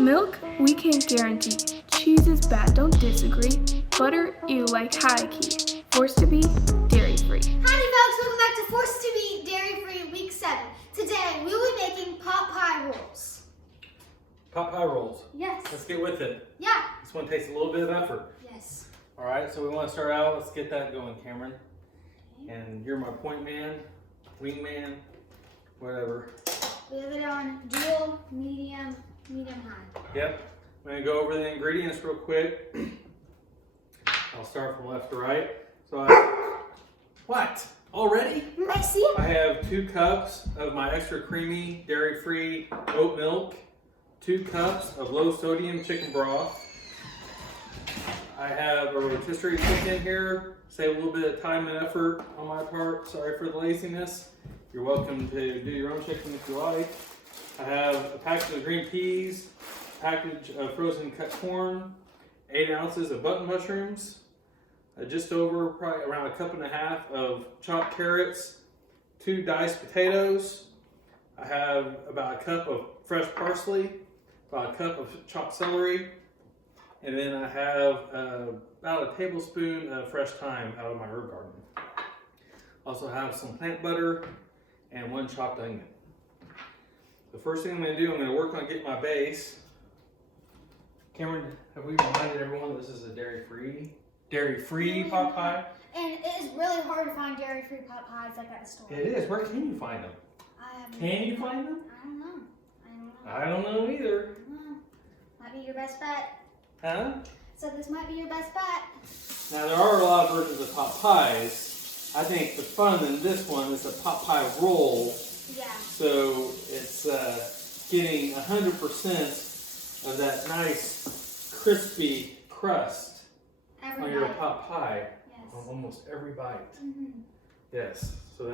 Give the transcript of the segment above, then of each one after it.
Milk, we can't guarantee. Cheese is bad, don't disagree. Butter, ew, like high key. Forced to be dairy free. Howdy folks, welcome back to Forced to Be Dairy Free Week 7. Today we will be making pot pie rolls. Pot pie rolls. Yes. Let's get with it. Yeah. This one takes a little bit of effort. Yes. All right, so we want to start out. Let's get that going, Cameron. And you're my point man, wing man, whatever. We have it on dual, medium high. Yep. I'm going to go over the ingredients real quick. I'll start from left to right. So what? Already? Messy? I have 2 cups of my extra creamy, dairy-free oat milk, 2 cups of low-sodium chicken broth. I have a rotisserie chicken here. Save a little bit of time and effort on my part. Sorry for the laziness. You're welcome to do your own chicken if you like. I have a package of green peas, a package of frozen cut corn, 8 ounces of button mushrooms, just over probably around 1.5 cups of chopped carrots, 2 diced potatoes. I have about 1 cup of fresh parsley, about 1 cup of chopped celery, and then I have about a tablespoon of fresh thyme out of my herb garden. Also have some plant butter and 1 chopped onion. The first thing I'm going to do, I'm going to work on getting my base. Cameron, have we reminded everyone this is a dairy-free pot pie? And it is really hard to find dairy-free pot pies like at the store. It is. Where can you find them? Can you find them? I don't know. I don't know either. I don't know. Might be your best bet. Huh? So this might be your best bet. Now there are a lot of versions of pot pies. I think the fun in this one is a pot pie roll. Yeah. So it's getting 100% of that nice crispy crust on your pot pie. Yes. On almost every bite. Mm-hmm. Yes. So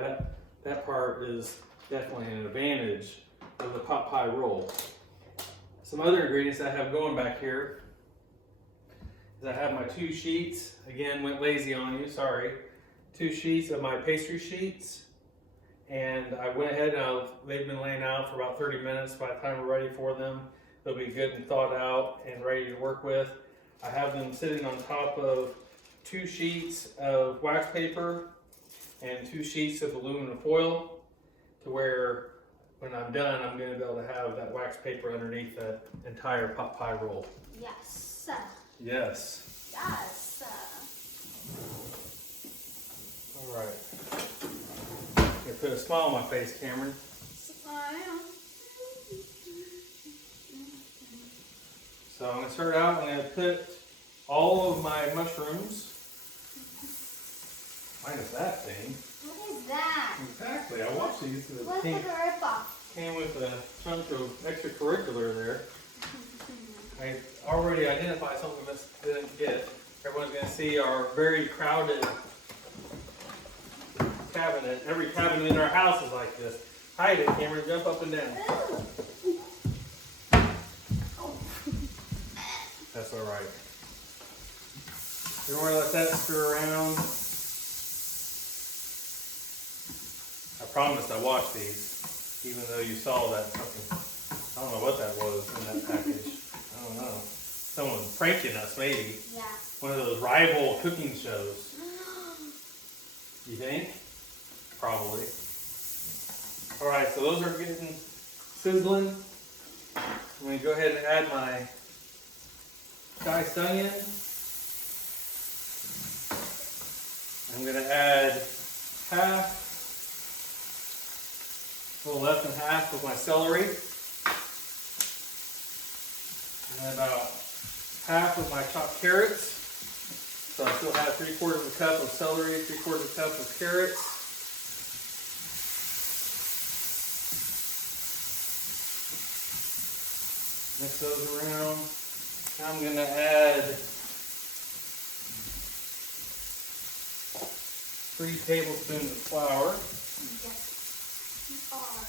that part is definitely an advantage of the pot pie roll. Some other ingredients I have going back here is I have my 2 sheets. Again, went lazy on you, sorry. 2 sheets of my pastry sheets. And I went ahead and they've been laying out for about 30 minutes. By the time we're ready for them, they'll be good and thawed out and ready to work with. I have them sitting on top of 2 sheets of wax paper and 2 sheets of aluminum foil, to where when I'm done, I'm going to be able to have that wax paper underneath the entire pot pie roll. Yes. Yes. Yes. All right. You put a smile on my face, Cameron. Smile. So I'm going to start out. I'm going to put all of my mushrooms, minus that thing. What is that? Exactly. I watched these. Let's take a rip off. Came with a chunk of extracurricular there. I already identified something I didn't get. Everyone's going to see our very crowded cabinet. Every cabinet in our house is like this. Hide it, Cameron. Jump up and down. That's all right. You don't want to let that stir around. I promised I watched these, even though you saw that fucking, I don't know what that was in that package. I don't know. Someone pranking us, maybe. Yeah. One of those rival cooking shows. You think? Probably. All right, so those are getting sizzling. I'm going to go ahead and add my diced onion. I'm going to add a little less than half of my celery. And about half of my chopped carrots. So I still have 3/4 cup of celery, 3/4 cup of carrots. Mix those around. Now I'm going to add 3 tablespoons of flour. Yes. You are.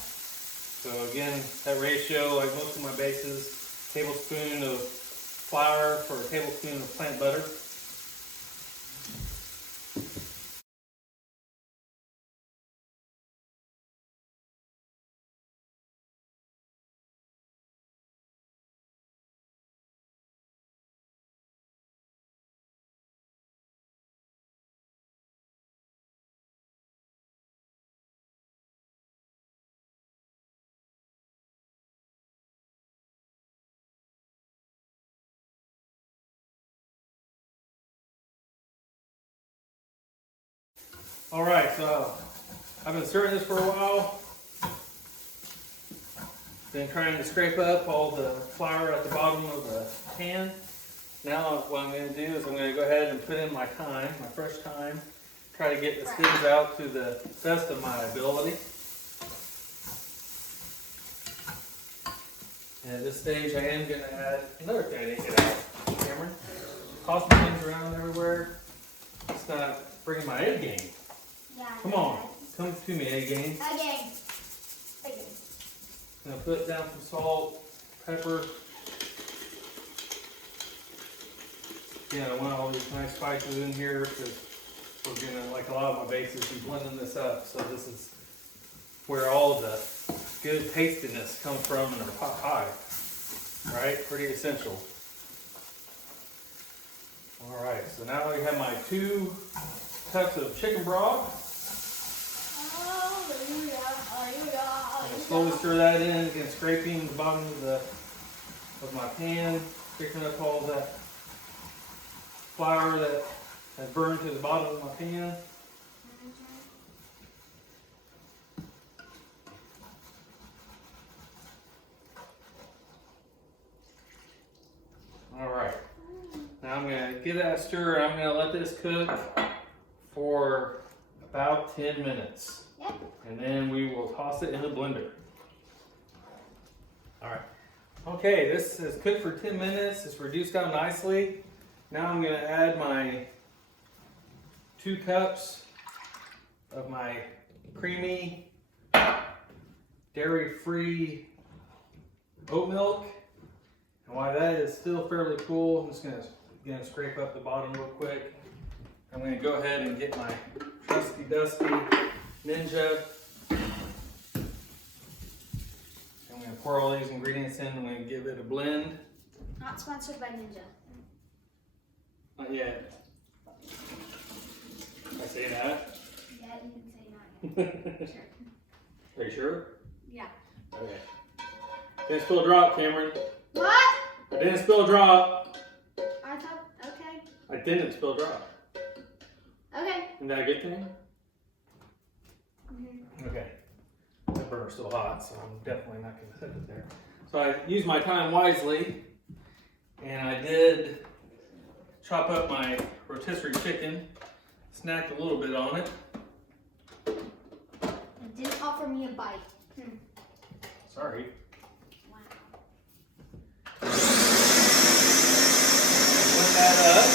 So again, that ratio, like most of my bases, tablespoon of flour for a tablespoon of plant butter. All right, so I've been stirring this for a while. Been trying to scrape up all the flour at the bottom of the pan. Now what I'm going to do is I'm going to go ahead and put in my thyme, my fresh thyme. Try to get the stems out to the best of my ability. And at this stage I am going to add another thing I didn't get out. Cameron, tossing things around everywhere. It's not bringing my A game. Yeah. Come on, come to me, A game. Again. Again. I'm going to put down some salt, pepper. Again, I want all these nice spices in here because we're going to, like a lot of my bases, be blending this up. So this is where all the good tastiness comes from in our pot pie. Right? Pretty essential. All right, so now we have my 2 cups of chicken broth. I'm going to slowly stir that in, again scraping the bottom of my pan, picking up all that flour that has burned to the bottom of my pan. All right, now I'm going to give that a stir. I'm going to let this cook for about 10 minutes. Yep. And then we will toss it in the blender. All right. Okay, this is cooked for 10 minutes. It's reduced down nicely. Now I'm going to add my 2 cups of my creamy, dairy-free oat milk. And while that is still fairly cool, I'm just going to again scrape up the bottom real quick. I'm going to go ahead and get my trusty dusty Ninja. I'm going to pour all these ingredients in. I'm going to give it a blend. Not sponsored by Ninja. Not yet. I say that. Yeah, you can say not yet. Sure. Are you sure? Yeah. Okay. Didn't spill a drop, Cameron. What? I didn't spill a drop. I thought, okay. I didn't spill a drop. Okay. Isn't that a good thing? Mm-hmm. Okay. That burner's still hot, so I'm definitely not going to set it there. So I used my time wisely, and I did chop up my rotisserie chicken, snacked a little bit on it. It didn't offer me a bite. Sorry. Wow. Put that up.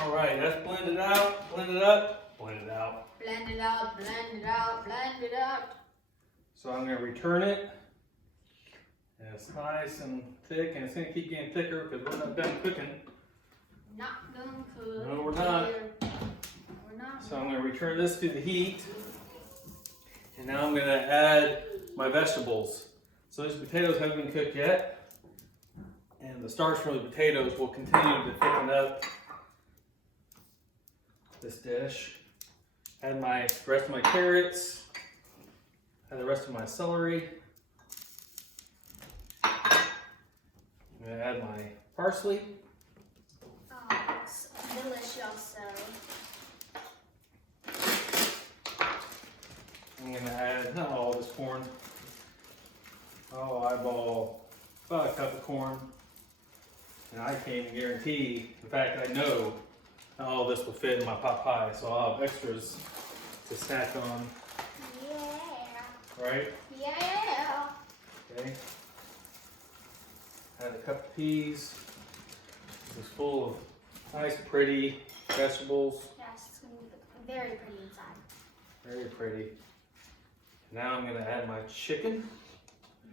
All right, that's blended out, blended up, blended out. Blend it out, blend it out, blend it out. So I'm going to return it. And it's nice and thick, and it's going to keep getting thicker because we're not done cooking. Not gonna cook. No, we're not. We're not. So I'm going to return this to the heat. And now I'm going to add my vegetables. So these potatoes haven't been cooked yet. And the starch from the potatoes will continue to thicken up this dish. Add the rest of my carrots. Add the rest of my celery. I'm going to add my parsley. Oh, it's delicious. I'm going to add, not all this corn. I'll eyeball about a cup of corn. And I can't even guarantee, in fact I know how all this will fit in my pot pie, so I'll have extras to snack on, Yeah. right? Yeah. Okay. Add a cup of peas. This is full of nice, pretty vegetables. Yes, it's going to be very pretty inside. Very pretty. Now I'm going to add my chicken.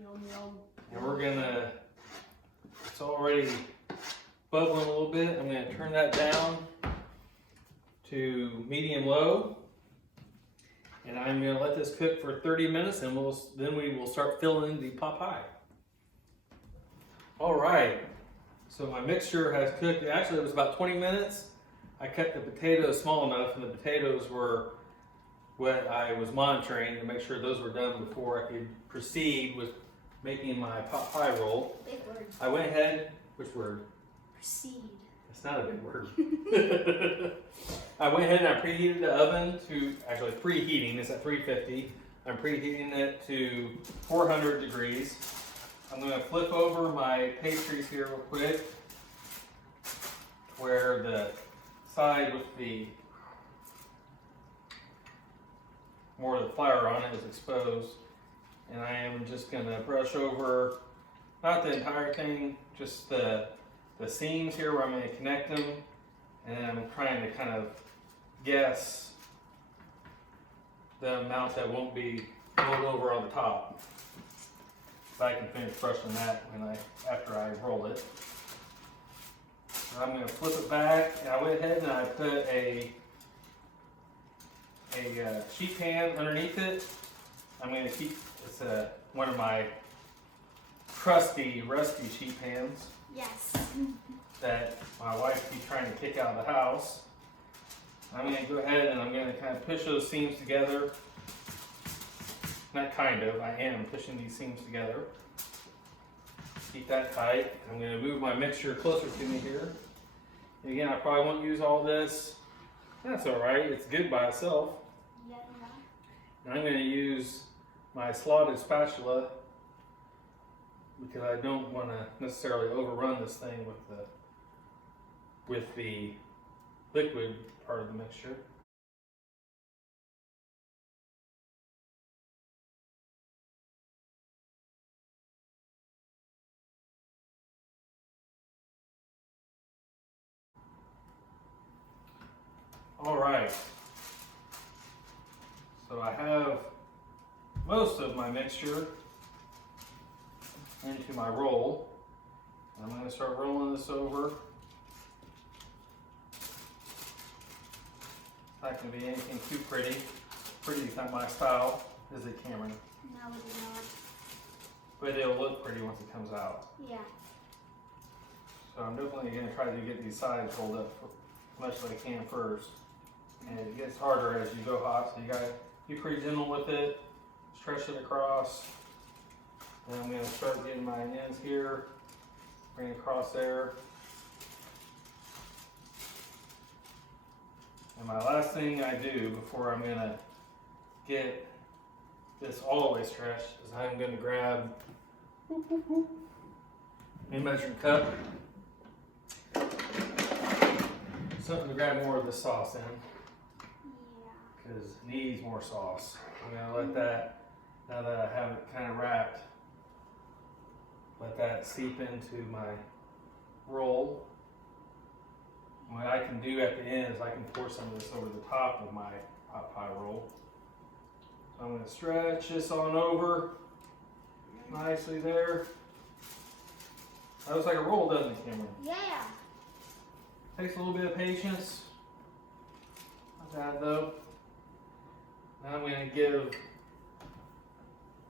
Yum, yum. And we're going to, it's already bubbling a little bit. I'm going to turn that down to medium low. And I'm going to let this cook for 30 minutes and then we will start filling the pot pie. All right. So my mixture has cooked. Actually, it was about 20 minutes. I kept the potatoes small enough, and the potatoes were what I was monitoring to make sure those were done before I could proceed with making my pot pie roll. Big word. I went ahead, which word? Proceed. It's not a big word. I went ahead and I preheated the oven to, actually preheating, it's at 350. I'm preheating it to 400 degrees. I'm gonna flip over my pastries here real quick, where the side with the more of the flour on it is exposed. And I am just gonna brush over, not the entire thing, just the seams here where I'm gonna connect them. And I'm trying to kind of guess the amount that won't be rolled over on the top. But I can finish brushing that after I roll it. So I'm gonna flip it back, and I went ahead and I put a sheet pan underneath it. I'm gonna keep, it's one of my crusty, rusty sheet pans Yes. that my wife keeps trying to kick out of the house. I'm going to go ahead and I'm going to kind of push those seams together. Not kind of, I am pushing these seams together. Keep that tight. I'm going to move my mixture closer to me here. And again, I probably won't use all this. That's alright, it's good by itself. Yeah. And I'm going to use my slotted spatula because I don't want to necessarily overrun this thing with the liquid part of the mixture. All right. So I have most of my mixture into my roll. I'm going to start rolling this over. Not going to be anything too pretty. Pretty is not my style, is it, Cameron? No, it is not. But it'll look pretty once it comes out. Yeah. So I'm definitely going to try to get these sides rolled up as much as I can first. And it gets harder as you go hot, so you got to be pretty gentle with it. Stretch it across. Then I'm going to start getting my ends here, bring it across there. And my last thing I do before I'm going to get this all the way stretched is I'm going to grab a measuring cup. Something to grab more of the sauce in, Yeah. because it needs more sauce. I'm going to let that, now that I have it kind of wrapped, let that seep into my roll. What I can do at the end is I can pour some of this over the top of my pot pie roll. So I'm going to stretch this on over nicely there. That looks like a roll, doesn't it, Cameron? Yeah. Takes a little bit of patience. Not bad though. Now I'm going to give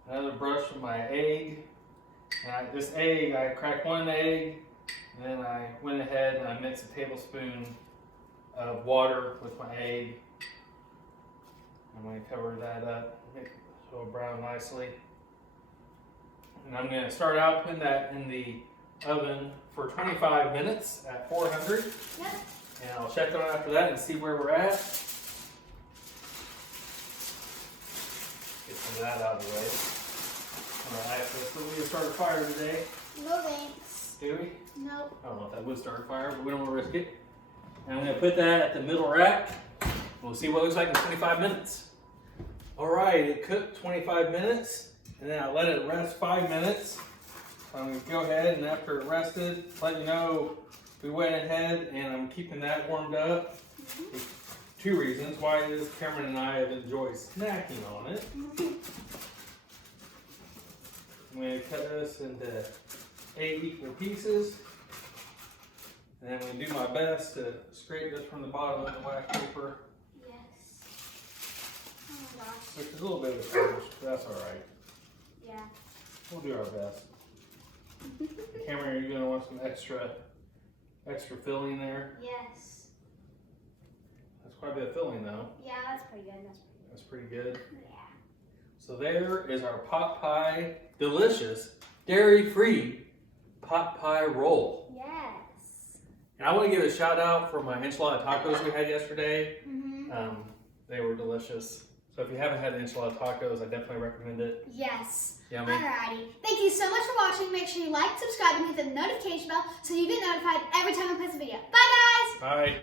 another brush with my egg. And this egg, I cracked one egg, and then I went ahead and I mixed a tablespoon of water with my egg. I'm going to cover that up, make it so it'll brown nicely. And I'm going to start out putting that in the oven for 25 minutes at 400. Yep. And I'll check on it after that and see where we're at. Get some of that out of the way. Alright, so we gonna start a fire today. No thanks. Do we? Nope. I don't know if that would start a fire, but we don't want to risk it. And I'm going to put that at the middle rack. We'll see what it looks like in 25 minutes. Alright, it cooked 25 minutes. And then I let it rest 5 minutes. So I'm going to go ahead and after it rested, let you know we went ahead and I'm keeping that warmed up. Two reasons. Why is Cameron and I have enjoyed snacking on it. I'm going to cut this into 8 equal pieces. And I'm going to do my best to scrape this from the bottom of the wax paper, Yes. Oh my gosh. which is a little bit of a challenge, but that's alright. Yeah. We'll do our best. Cameron, are you going to want some extra extra filling there. Yes. That's quite a bit of filling though. Yeah, that's pretty good. That's pretty good. Yeah. So there is our pot pie, delicious, dairy-free pot pie roll. Yes. And I want to give a shout out for my enchilada tacos we had yesterday. Mm-hmm. They were delicious. So if you haven't had enchilada tacos, I definitely recommend it. Yes. Yummy. Alrighty. Thank you so much for watching. Make sure you like, subscribe, and hit the notification bell so you get notified every time I post a video. Bye, guys! Bye.